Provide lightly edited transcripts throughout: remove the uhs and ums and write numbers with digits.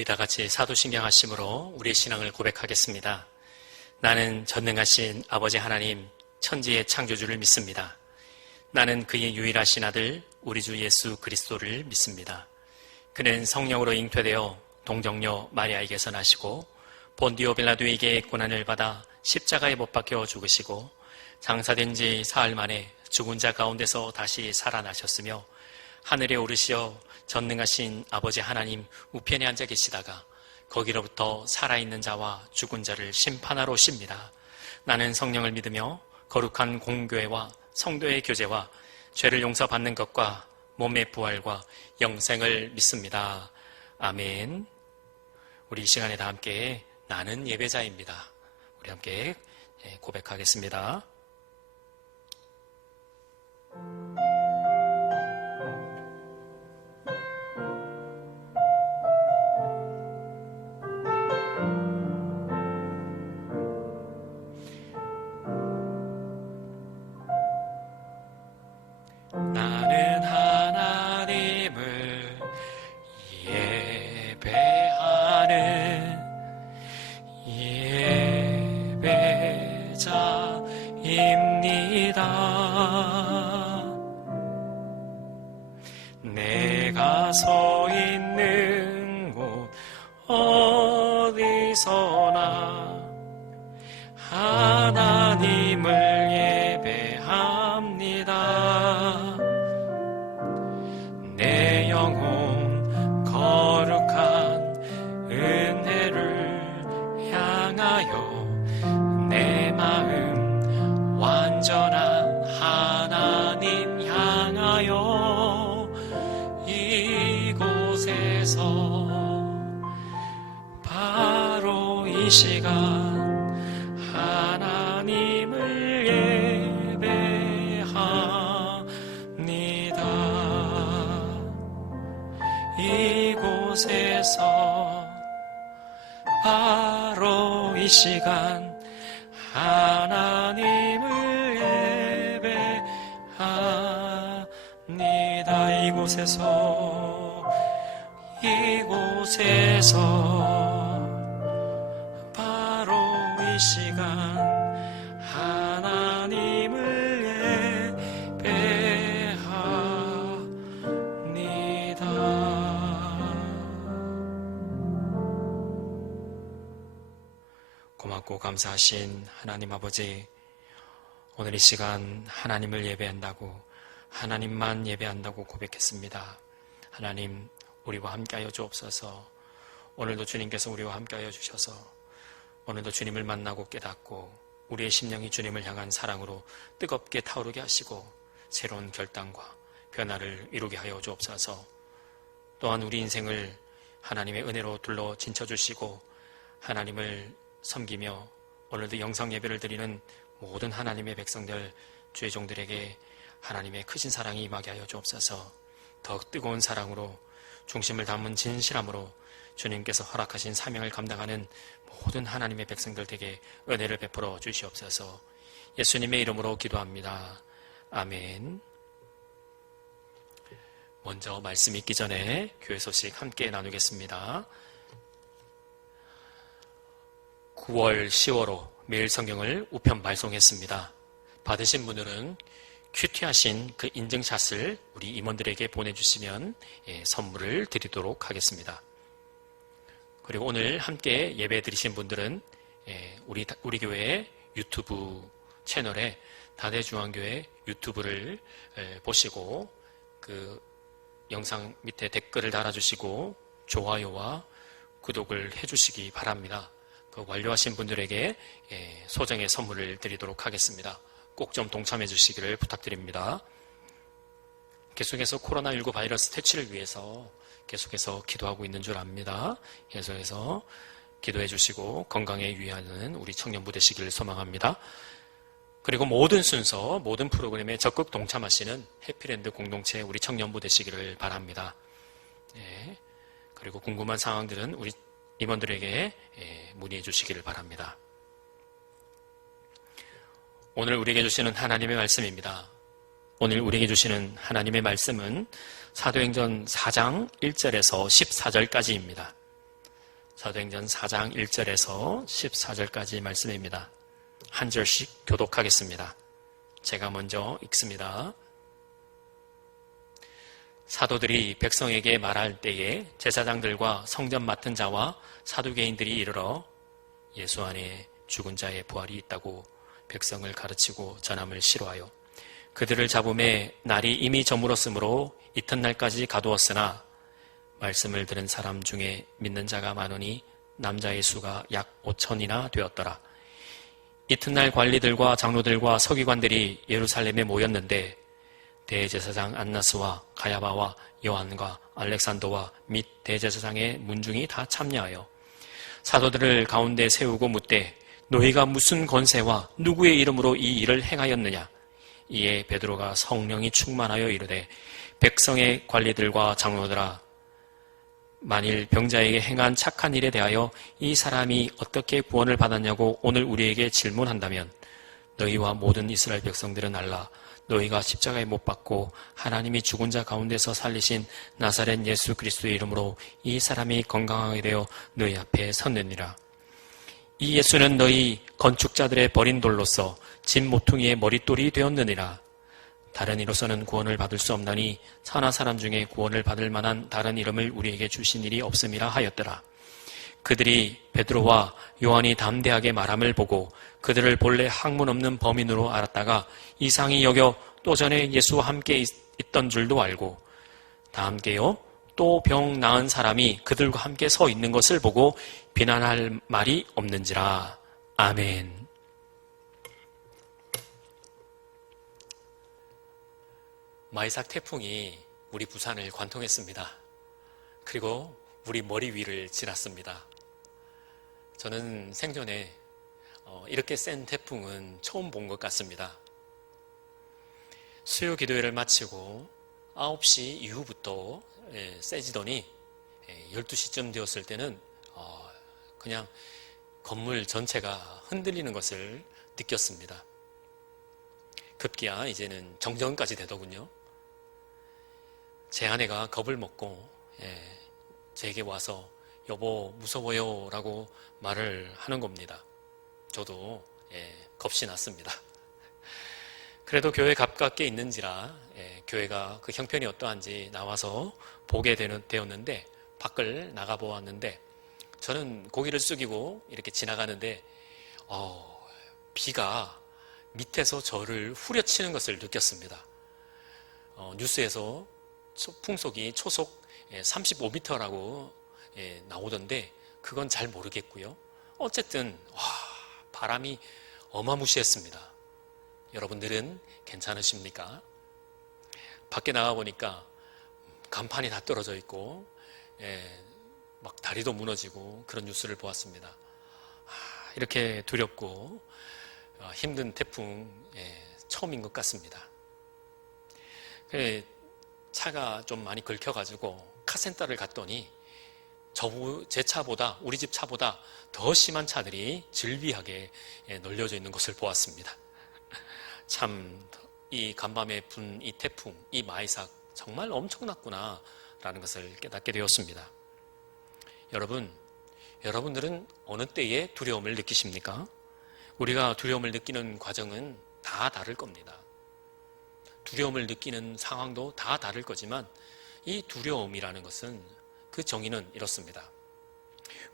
우리 다 같이 사도신경하심으로 우리의 신앙을 고백하겠습니다. 나는 전능하신 아버지 하나님, 천지의 창조주를 믿습니다. 나는 그의 유일하신 아들 우리 주 예수 그리스도를 믿습니다. 그는 성령으로 잉태되어 동정녀 마리아에게서 나시고 본디오 빌라도에게 고난을 받아 십자가에 못 박혀 죽으시고 장사된 지 사흘 만에 죽은 자 가운데서 다시 살아나셨으며 하늘에 오르시어 전능하신 아버지 하나님 우편에 앉아 계시다가 거기로부터 살아있는 자와 죽은 자를 심판하러 오십니다. 나는 성령을 믿으며 거룩한 공교회와 성도의 교제와 죄를 용서받는 것과 몸의 부활과 영생을 믿습니다. 아멘. 우리 이 시간에 다 함께 나는 예배자입니다. 우리 함께 고백하겠습니다. 나는 하나님을 예배하는 예배자입니다. 내가 서 있는 곳 어디서나 하나님을 예배합니다. 내 영혼 거룩한 은혜를 향하여 내 마음 완전한 하나님 향하여 이곳에서 바로 이 시간 하나님을 예배합니다. 이곳에서 바로 이 시간 하나님을 예배합니다. 이곳에서 바로 이 시간 하나님을 예배합니다. 고맙고 감사하신 하나님 아버지, 오늘 이 시간 하나님을 예배한다고, 하나님만 예배한다고 고백했습니다. 하나님, 우리와 함께하여 주옵소서. 오늘도 주님께서 우리와 함께하여 주셔서 오늘도 주님을 만나고 깨닫고 우리의 심령이 주님을 향한 사랑으로 뜨겁게 타오르게 하시고 새로운 결단과 변화를 이루게 하여 주옵소서. 또한 우리 인생을 하나님의 은혜로 둘러 진쳐주시고 하나님을 섬기며 오늘도 영성 예배를 드리는 모든 하나님의 백성들, 주의 종들에게 하나님의 크신 사랑이 임하게 하여 주옵소서. 더욱 뜨거운 사랑으로 중심을 담은 진실함으로 주님께서 허락하신 사명을 감당하는 모든 하나님의 백성들에게 은혜를 베풀어 주시옵소서. 예수님의 이름으로 기도합니다. 아멘. 먼저 말씀 읽기 전에 교회 소식 함께 나누겠습니다. 9월, 10월호 매일 성경을 우편 발송했습니다. 받으신 분들은 큐티하신 그 인증샷을 우리 임원들에게 보내주시면 선물을 드리도록 하겠습니다. 그리고 오늘 함께 예배 드리신 분들은 우리 교회 유튜브 채널에 다대중앙교회 유튜브를 보시고 그 영상 밑에 댓글을 달아주시고 좋아요와 구독을 해주시기 바랍니다. 그 완료하신 분들에게 소정의 선물을 드리도록 하겠습니다. 꼭 좀 동참해 주시기를 부탁드립니다. 계속해서 코로나19 바이러스 퇴치를 위해서 계속해서 기도하고 있는 줄 압니다. 계속해서 기도해 주시고 건강에 유의하는 우리 청년부 되시기를 소망합니다. 그리고 모든 순서, 모든 프로그램에 적극 동참하시는 해피랜드 공동체 우리 청년부 되시기를 바랍니다. 그리고 궁금한 상황들은 우리 임원들에게 문의해 주시기를 바랍니다. 오늘 우리에게 주시는 하나님의 말씀입니다. 오늘 우리에게 주시는 하나님의 말씀은 사도행전 4장 1절에서 14절까지입니다. 사도행전 4장 1절에서 14절까지 말씀입니다. 한 절씩 교독하겠습니다. 제가 먼저 읽습니다. 사도들이 백성에게 말할 때에 제사장들과 성전 맡은 자와 사두개인들이 이르러 예수 안에 죽은 자의 부활이 있다고 백성을 가르치고 전함을 싫어하여 그들을 잡음에 날이 이미 저물었으므로 이튿날까지 가두었으나 말씀을 들은 사람 중에 믿는 자가 많으니 남자의 수가 약 5천이나 되었더라. 이튿날 관리들과 장로들과 서기관들이 예루살렘에 모였는데 대제사장 안나스와 가야바와 요한과 알렉산더와 및 대제사장의 문중이 다 참여하여 사도들을 가운데 세우고 묻되 너희가 무슨 권세와 누구의 이름으로 이 일을 행하였느냐. 이에 베드로가 성령이 충만하여 이르되 백성의 관리들과 장로들아 만일 병자에게 행한 착한 일에 대하여 이 사람이 어떻게 구원을 받았냐고 오늘 우리에게 질문한다면 너희와 모든 이스라엘 백성들은 알라. 너희가 십자가에 못 박고 하나님이 죽은 자 가운데서 살리신 나사렛 예수 그리스도의 이름으로 이 사람이 건강하게 되어 너희 앞에 섰느니라. 이 예수는 너희 건축자들의 버린 돌로서 진 모퉁이의 머릿돌이 되었느니라. 다른 이로서는 구원을 받을 수 없나니 천하 사람 중에 구원을 받을 만한 다른 이름을 우리에게 주신 일이 없음이라 하였더라. 그들이 베드로와 요한이 담대하게 말함을 보고 그들을 본래 학문 없는 범인으로 알았다가 이상히 여겨 또 전에 예수와 함께 있던 줄도 알고 다 함께요 또 병 나은 사람이 그들과 함께 서 있는 것을 보고 비난할 말이 없는지라. 아멘. 마이삭 태풍이 우리 부산을 관통했습니다. 그리고 우리 머리 위를 지났습니다. 저는 생전에 이렇게 센 태풍은 처음 본 것 같습니다. 수요 기도회를 마치고 9시 이후부터 세지더니 12시쯤 되었을 때는 그냥 건물 전체가 흔들리는 것을 느꼈습니다. 급기야 이제는 정전까지 되더군요. 제 아내가 겁을 먹고 제게 와서 여보 무서워요 라고 말을 하는 겁니다. 저도 겁이 났습니다. 그래도 교회 가깝게 있는지라 교회가 그 형편이 어떠한지 나와서 보게 되었는데 밖을 나가보았는데 저는 고개를 숙이고 이렇게 지나가는데 비가 밑에서 저를 후려치는 것을 느꼈습니다. 뉴스에서 풍속이 초속 35m라고 나오던데 그건 잘 모르겠고요. 어쨌든 바람이 어마무시했습니다. 여러분들은 괜찮으십니까? 밖에 나가보니까 간판이 다 떨어져 있고 막 다리도 무너지고 그런 뉴스를 보았습니다. 이렇게 두렵고 힘든 태풍 처음인 것 같습니다. 차가 좀 많이 긁혀가지고 카센터를 갔더니 제 차보다 우리 집 차보다 더 심한 차들이 질비하게 널려져 있는 것을 보았습니다. 참 이 간밤에 분 이 태풍, 이 마이삭 정말 엄청났구나 라는 것을 깨닫게 되었습니다. 여러분들은 어느 때에 두려움을 느끼십니까? 우리가 두려움을 느끼는 과정은 다 다를 겁니다. 두려움을 느끼는 상황도 다 다를 거지만 이 두려움이라는 것은 그 정의는 이렇습니다.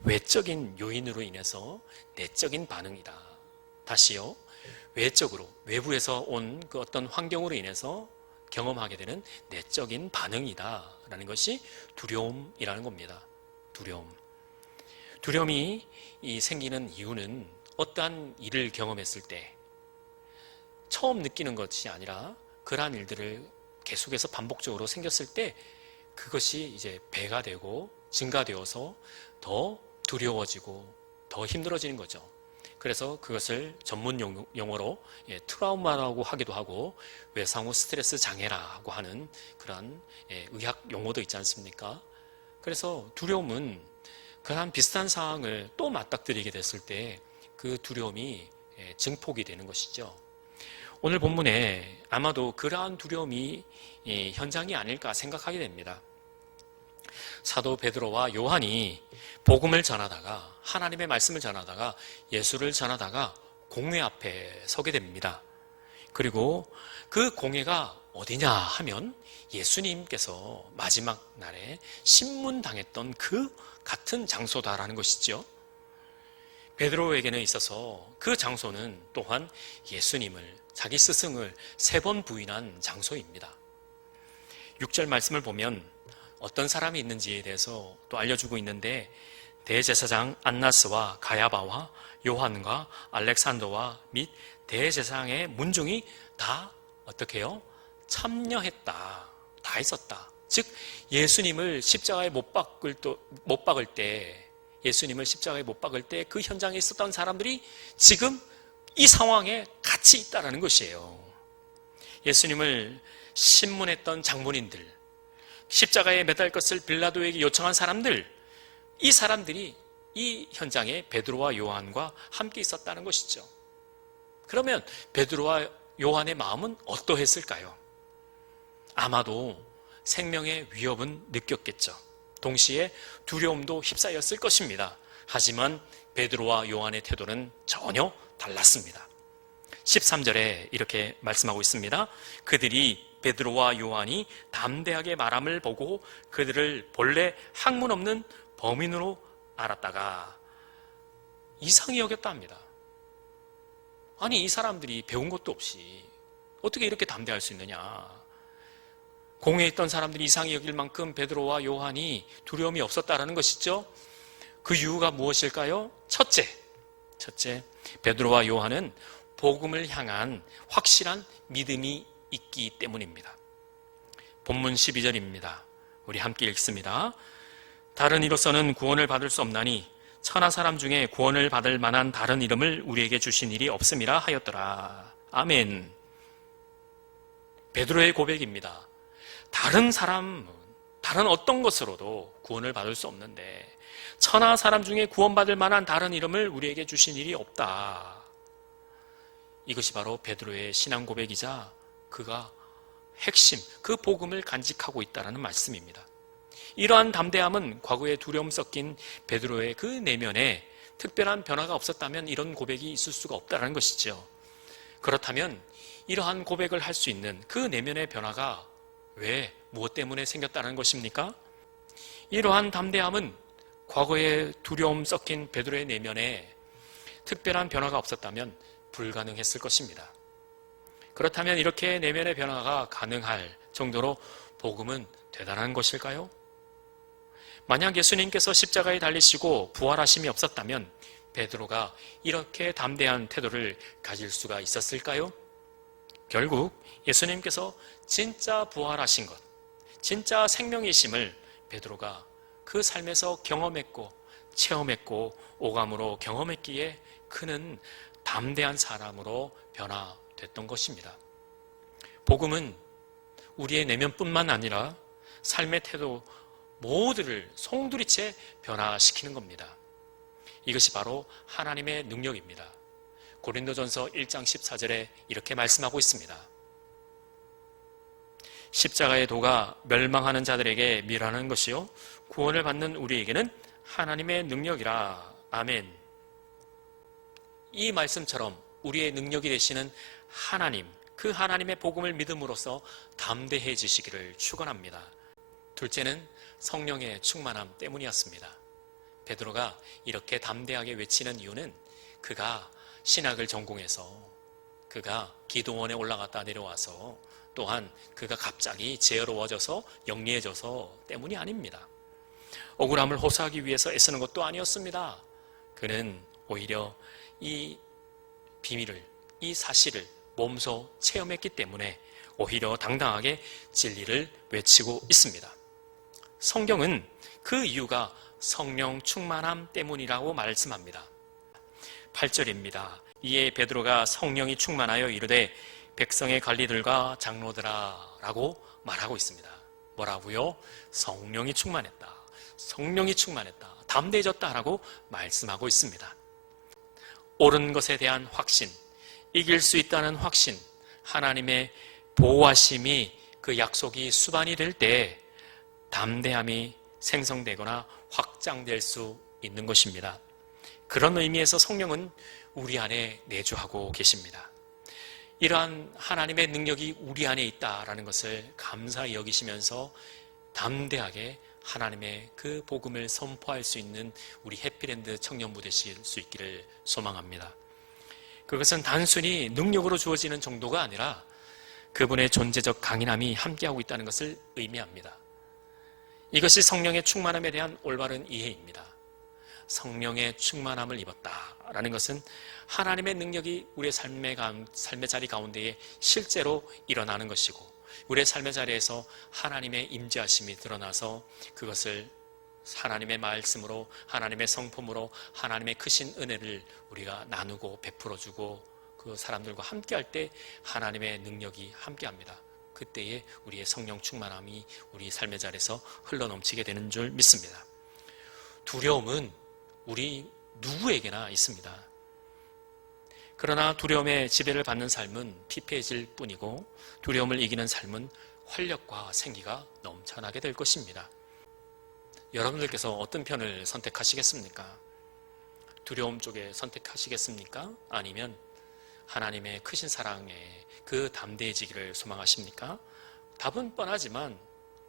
외적인 요인으로 인해서 내적인 반응이다. 다시요. 외적으로, 외부에서 온 그 어떤 환경으로 인해서 경험하게 되는 내적인 반응이다. 라는 것이 두려움이라는 겁니다. 두려움이 생기는 이유는 어떠한 일을 경험했을 때 처음 느끼는 것이 아니라 그러한 일들을 계속해서 반복적으로 생겼을 때 그것이 이제 배가 되고 증가되어서 더 두려워지고 더 힘들어지는 거죠. 그래서 그것을 전문 용어로 트라우마라고 하기도 하고 외상후 스트레스 장애라고 하는 그런 의학 용어도 있지 않습니까? 그래서 두려움은 그런 비슷한 상황을 또 맞닥뜨리게 됐을 때 그 두려움이 증폭이 되는 것이죠. 오늘 본문에 아마도 그러한 두려움이 현장이 아닐까 생각하게 됩니다. 사도 베드로와 요한이 복음을 전하다가, 하나님의 말씀을 전하다가, 예수를 전하다가 공회 앞에 서게 됩니다. 그리고 그 공회가 어디냐 하면 예수님께서 마지막 날에 신문당했던 그 같은 장소다라는 것이죠. 베드로에게는 있어서 그 장소는 또한 예수님을, 자기 스승을 3번 부인한 장소입니다. 6절 말씀을 보면 어떤 사람이 있는지에 대해서 또 알려주고 있는데, 대제사장 안나스와 가야바와 요한과 알렉산더와 및 대제사장의 문중이 다 어떻게 해요? 참여했다. 다 있었다. 즉 예수님을 십자가에 못 박을 때, 예수님을 십자가에 못 박을 때 그 현장에 있었던 사람들이 지금 이 상황에 같이 있다라는 것이에요. 예수님을 신문했던 장본인들, 십자가에 매달 것을 빌라도에게 요청한 사람들, 이 사람들이 이 현장에 베드로와 요한과 함께 있었다는 것이죠. 그러면 베드로와 요한의 마음은 어떠했을까요? 아마도 생명의 위협은 느꼈겠죠. 동시에 두려움도 휩싸였을 것입니다. 하지만 베드로와 요한의 태도는 전혀 달랐습니다. 13절에 이렇게 말씀하고 있습니다. 그들이 베드로와 요한이 담대하게 말함을 보고 그들을 본래 학문 없는 범인으로 알았다가 이상히 여겼답니다. 아니, 이 사람들이 배운 것도 없이 어떻게 이렇게 담대할 수 있느냐. 공회에 있던 사람들이 이상히 여길 만큼 베드로와 요한이 두려움이 없었다라는 것이죠. 그 이유가 무엇일까요? 첫째, 베드로와 요한은 복음을 향한 확실한 믿음이 있기 때문입니다. 본문 12절입니다. 우리 함께 읽습니다. 다른 이로서는 구원을 받을 수 없나니 천하 사람 중에 구원을 받을 만한 다른 이름을 우리에게 주신 일이 없음이라 하였더라. 아멘. 베드로의 고백입니다. 다른 사람, 다른 어떤 것으로도 구원을 받을 수 없는데 천하 사람 중에 구원받을 만한 다른 이름을 우리에게 주신 일이 없다. 이것이 바로 베드로의 신앙 고백이자 그가 핵심, 그 복음을 간직하고 있다는 말씀입니다. 이러한 담대함은 과거에 두려움 섞인 베드로의 그 내면에 특별한 변화가 없었다면 이런 고백이 있을 수가 없다는 것이죠. 그렇다면 이러한 고백을 할 수 있는 그 내면의 변화가 왜, 무엇 때문에 생겼다는 것입니까? 이러한 담대함은 과거에 두려움 섞인 베드로의 내면에 특별한 변화가 없었다면 불가능했을 것입니다. 그렇다면 이렇게 내면의 변화가 가능할 정도로 복음은 대단한 것일까요? 만약 예수님께서 십자가에 달리시고 부활하심이 없었다면 베드로가 이렇게 담대한 태도를 가질 수가 있었을까요? 결국 예수님께서 진짜 부활하신 것, 진짜 생명이심을 베드로가 그 삶에서 경험했고 체험했고 오감으로 경험했기에 그는 담대한 사람으로 변화됐던 것입니다. 복음은 우리의 내면뿐만 아니라 삶의 태도 모두를 송두리째 변화시키는 겁니다. 이것이 바로 하나님의 능력입니다. 고린도전서 1장 14절에 이렇게 말씀하고 있습니다. 십자가의 도가 멸망하는 자들에게 미련한 것이요 구원을 받는 우리에게는 하나님의 능력이라. 아멘. 이 말씀처럼 우리의 능력이 되시는 하나님, 그 하나님의 복음을 믿음으로써 담대해지시기를 축원합니다. 둘째는 성령의 충만함 때문이었습니다. 베드로가 이렇게 담대하게 외치는 이유는 그가 신학을 전공해서, 그가 기도원에 올라갔다 내려와서, 또한 그가 갑자기 지혜로워져서 영리해져서 때문이 아닙니다. 억울함을 호소하기 위해서 애쓰는 것도 아니었습니다. 그는 오히려 이 비밀을, 이 사실을 몸소 체험했기 때문에 오히려 당당하게 진리를 외치고 있습니다. 성경은 그 이유가 성령 충만함 때문이라고 말씀합니다. 8절입니다. 이에 베드로가 성령이 충만하여 이르되 백성의 관리들과 장로들아 라고 말하고 있습니다. 뭐라고요? 성령이 충만했다. 성령이 충만했다. 담대해졌다라고 말씀하고 있습니다. 옳은 것에 대한 확신, 이길 수 있다는 확신, 하나님의 보호하심이 그 약속이 수반이 될 때 담대함이 생성되거나 확장될 수 있는 것입니다. 그런 의미에서 성령은 우리 안에 내주하고 계십니다. 이러한 하나님의 능력이 우리 안에 있다라는 것을 감사히 여기시면서 담대하게 하나님의 그 복음을 선포할 수 있는 우리 해피랜드 청년부 되실 수 있기를 소망합니다. 그것은 단순히 능력으로 주어지는 정도가 아니라 그분의 존재적 강인함이 함께하고 있다는 것을 의미합니다. 이것이 성령의 충만함에 대한 올바른 이해입니다. 성령의 충만함을 입었다라는 것은 하나님의 능력이 우리의 삶의 자리 가운데에 실제로 일어나는 것이고, 우리의 삶의 자리에서 하나님의 임재하심이 드러나서 그것을 하나님의 말씀으로, 하나님의 성품으로, 하나님의 크신 은혜를 우리가 나누고 베풀어주고 그 사람들과 함께할 때 하나님의 능력이 함께합니다. 그때에 우리의 성령 충만함이 우리 삶의 자리에서 흘러넘치게 되는 줄 믿습니다. 두려움은 우리 누구에게나 있습니다. 그러나 두려움의 지배를 받는 삶은 피폐해질 뿐이고, 두려움을 이기는 삶은 활력과 생기가 넘쳐나게 될 것입니다. 여러분들께서 어떤 편을 선택하시겠습니까? 두려움 쪽에 선택하시겠습니까? 아니면 하나님의 크신 사랑에 그 담대해지기를 소망하십니까? 답은 뻔하지만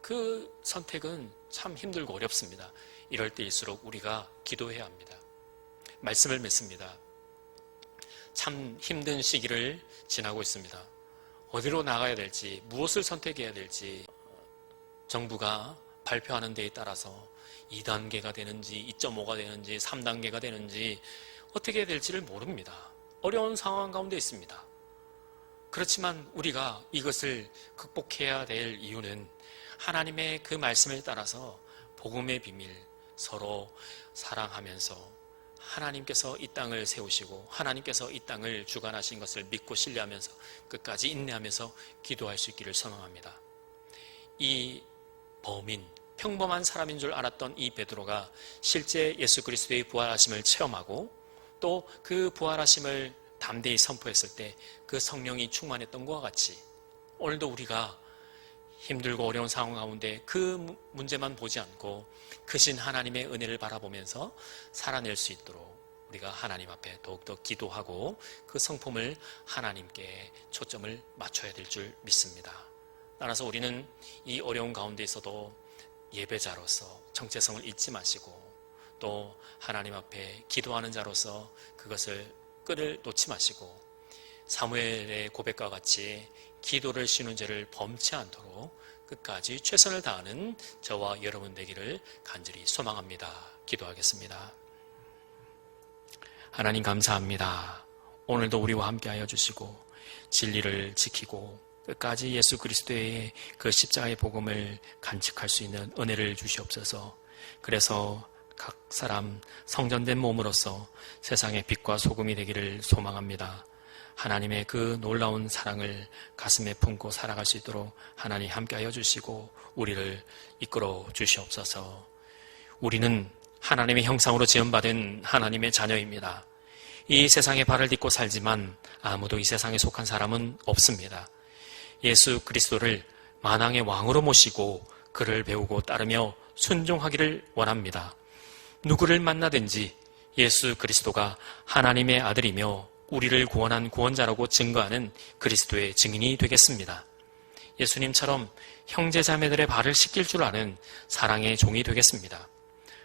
그 선택은 참 힘들고 어렵습니다. 이럴 때일수록 우리가 기도해야 합니다. 말씀을 맺습니다. 참 힘든 시기를 지나고 있습니다. 어디로 나가야 될지, 무엇을 선택해야 될지 정부가 발표하는 데에 따라서 2단계가 되는지 2.5가 되는지 3단계가 되는지 어떻게 될지를 모릅니다. 어려운 상황 가운데 있습니다. 그렇지만 우리가 이것을 극복해야 될 이유는 하나님의 그 말씀을 따라서 복음의 비밀, 서로 사랑하면서 하나님께서 이 땅을 세우시고 하나님께서 이 땅을 주관하신 것을 믿고 신뢰하면서 끝까지 인내하면서 기도할 수 있기를 소망합니다. 이 범인, 평범한 사람인 줄 알았던 이 베드로가 실제 예수 그리스도의 부활하심을 체험하고 또 그 부활하심을 담대히 선포했을 때 그 성령이 충만했던 것과 같이 오늘도 우리가 힘들고 어려운 상황 가운데 그 문제만 보지 않고 크신 하나님의 은혜를 바라보면서 살아낼 수 있도록 우리가 하나님 앞에 더욱더 기도하고 그 성품을 하나님께 초점을 맞춰야 될 줄 믿습니다. 따라서 우리는 이 어려운 가운데 있어도 예배자로서 정체성을 잊지 마시고 또 하나님 앞에 기도하는 자로서 그것을 끈을 놓지 마시고 사무엘의 고백과 같이 기도를 쉬는 죄를 범치 않도록 끝까지 최선을 다하는 저와 여러분 되기를 간절히 소망합니다. 기도하겠습니다. 하나님 감사합니다. 오늘도 우리와 함께하여 주시고 진리를 지키고 끝까지 예수 그리스도의 그 십자가의 복음을 간직할 수 있는 은혜를 주시옵소서. 그래서 각 사람 성전된 몸으로서 세상의 빛과 소금이 되기를 소망합니다. 하나님의 그 놀라운 사랑을 가슴에 품고 살아갈 수 있도록 하나님 함께하여 주시고 우리를 이끌어 주시옵소서. 우리는 하나님의 형상으로 지음받은 하나님의 자녀입니다. 이 세상에 발을 딛고 살지만 아무도 이 세상에 속한 사람은 없습니다. 예수 그리스도를 만왕의 왕으로 모시고 그를 배우고 따르며 순종하기를 원합니다. 누구를 만나든지 예수 그리스도가 하나님의 아들이며 우리를 구원한 구원자라고 증거하는 그리스도의 증인이 되겠습니다. 예수님처럼 형제자매들의 발을 씻길 줄 아는 사랑의 종이 되겠습니다.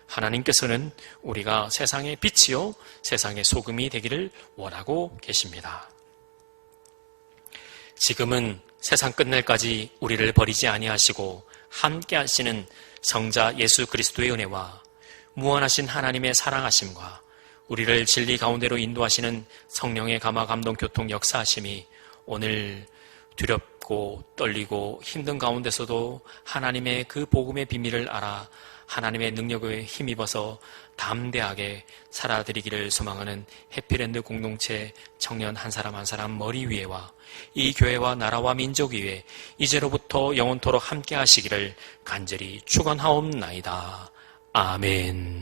하나님께서는 우리가 세상의 빛이요 세상의 소금이 되기를 원하고 계십니다. 지금은 세상 끝날까지 우리를 버리지 아니하시고 함께 하시는 성자 예수 그리스도의 은혜와 무한하신 하나님의 사랑하심과 우리를 진리 가운데로 인도하시는 성령의 감화 감동 교통 역사하심이 오늘 두렵고 떨리고 힘든 가운데서도 하나님의 그 복음의 비밀을 알아 하나님의 능력에 힘입어서 담대하게 살아드리기를 소망하는 해피랜드 공동체 청년 한 사람 한 사람 머리 위에와 이 교회와 나라와 민족 위에 이제로부터 영원토록 함께 하시기를 간절히 축원하옵나이다. 아멘.